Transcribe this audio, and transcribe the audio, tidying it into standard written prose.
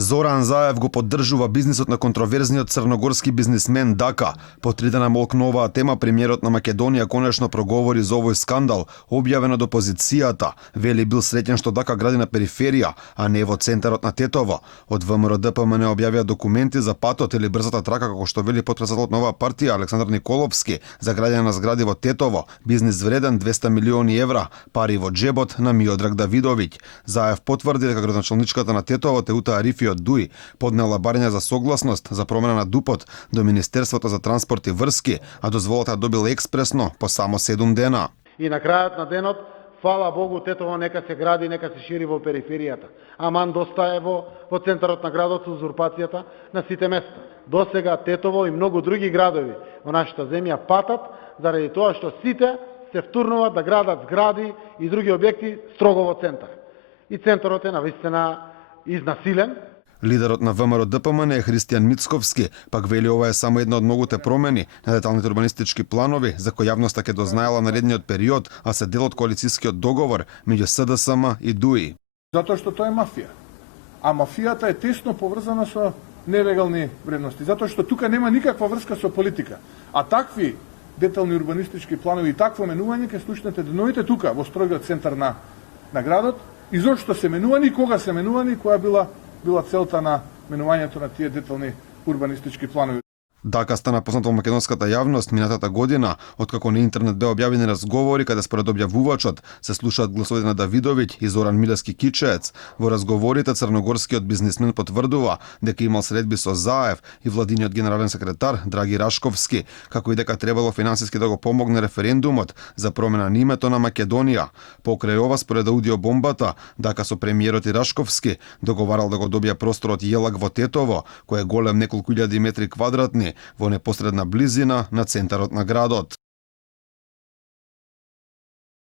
Зоран Заев го поддржува бизнисот на контроверзниот црногорски бизнисмен Дака. По 3 дена молкна оваа тема, премиерот на Македонија конечно проговори за овој скандал, објавен од опозицијата. Вели бил среќен што Дака гради на периферија, а не во центарот на Тетово. Од ВМРО ДПМН објавија документи за патот или брзата трака, како што вели потпредседателот на оваа партија Александар Николовски, за граѓење на згради во Тетово, бизнис вреден 200 милиони евра, пари во джебот на Миодраг Давидовиќ. Заев потврди дека градоначалничката на Тетово Теута Арифи од ДУИ поднела барање за согласност за промена на ДУПот до Министерството за транспорт и врски, а дозволата добила експресно по само 7 дена. И на крајот на денот, фала Богу, Тетово нека се гради, нека се шири во периферијата. Аман доста е во центарот на градот со узурпацијата на сите места. Досега Тетово и многу други градови во нашата земја патат заради тоа што сите се втурнуваат да градат згради и други објекти строго во центар. И центарот е навистина изнасилен. Лидерот на ВМРО ДПМН е Христијан Мицковски, пак вели ова е само една од многуте промени на деталните урбанистички планови за кои јавноста ќе дознаела наредниот период, а се дел од коалицијскиот договор меѓу СДСМ и ДУИ. Затоа што тоа е мафија. А мафијата е тесно поврзана со нелегални вредности, затоа што тука нема никаква врска со политика. А такви детални урбанистички планови и такво менување ќе слушнете деновите тука во строгиот центар на градот. И зошто се менувани, кога се менувани, која била целта на менувањето на тие детални урбанистички планови. Дака стана познат во македонската јавност минатата година, откако на интернет беа објавени разговори каде според објавувачот се слушаат гласовите на Давидовиќ и Зоран Милевски Кичеец. Во разговорите црногорскиот бизнисмен потврдува дека имал средби со Заев и владиниот генерален секретар Драги Рашковски, како и дека требало финансиски да го помогне референдумот за промена на името на Македонија. Покрај ова, според аудиобомбата, Дака со премиерот и Рашковски договарал да го добија просторот Јелак во Тетово, кој е голем неколку илјади метри квадратни, во непосредна близина на центарот на градот.